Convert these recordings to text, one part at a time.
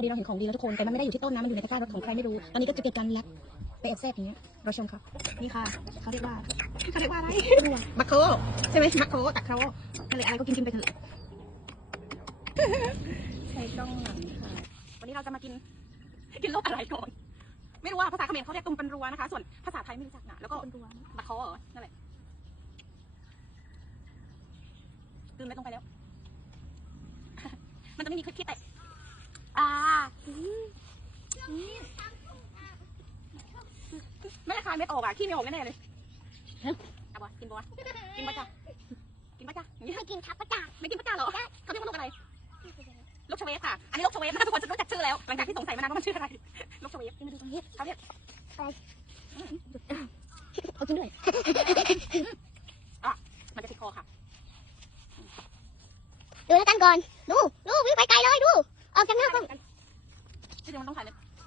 อดีเราเห็นของดีแล้วทุกคนแต่มันไม่ได้อยู่ที่ต้นนะมันอยู่ในตะกร้ารถของใครไม่รู้ตอนนี้ก็จะเก็บกันแล้วไปแอบแทรกอย่างเงี้ยเราชมค่ะนี่ค่ะเขาเรียกว่าเขาเรียกว่าอะไรมักโคใช่ไหมมักโคตักโคนั่นแหละอะไรก็กินกินไปเถอะใช้กล้องหลังค่ะ วันนี้เราจะมากินกินโลกอะไรก่อน ไม่รู้ว่าภาษาเขมรเขาเรียกตุมปันรัวนะคะ ส่วนภาษาไทยไม่รู้จักนะแล้วก็บักเขาเหรอนั่นแหละตื่นไม่ต้องไปแล้ว มันจะไม่มีคลิปที่แตก อ่าไม่ได้คายเม็ดออกอะขี้ไม่ออกแน่ๆเลยเอาบ่กินบ่วะกินบ่จ้ะกินบ่จ้ะอย่างนี้ไม่กินทับปะจ่าไม่กินบ่จ้ะเหรอเขาเรียกว่าลูกอะไรลูกชเวฟค่ะ อันนี้ลูกชเวฟนะคะทุกคนจะรู้จักชื่อแล้ว หลังจากที่สงสัยมานานว่ามันชื่ออะไรลูกชเวฟมาดูตรงนี้เขาเรียกเอากินด้วยมันจะติดคอค่ะ ดูแล้วกันก่อน ดู ดูวิ่งไปไกลเลยดู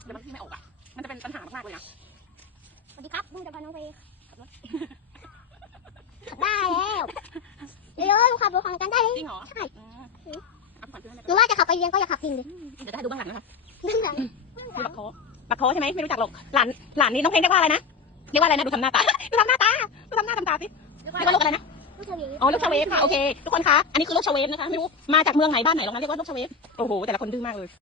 เลยเดี๋ยวมันที่ไม่ออกอะ มันจะเป็นปัญหามากๆเลยนะ สวัสดีครับมึงจะพาน้องไปขับรถ ได้แล้วเดี๋ยวๆขับรถของกันได้เลยจริงเหรอใช่อืม เอาก่อนเพื่อนหรือว่าจะขับไปเรียนก็อย่าขับพิงดิเดี๋ยวจะให้ดูเบ้างหลังนะคะเรื่องหลังคือบักโคบักโคใช่ไหมไม่รู้จักหรอก หลาน หลานนี่น้องเพลงเรียกว่าอะไรนะ เรียกว่าอะไรนะดูทำหน้าตา ดูทำหน้าตา ดูทำหน้าทำตาสิเรียกเรียกว่าลูกอะไรนะ ลูกเฉลีอ๋อลูกชเวฟค่ะ โอเค ทุกคนคะ อันนี้คือลูกชเวฟนะคะ ไม่รู้ มาจากเมืองไหนบ้านไหนลองนะเรียกว่าลูกชเวฟ โอ้โห แต่ละคนดื้อมากเลย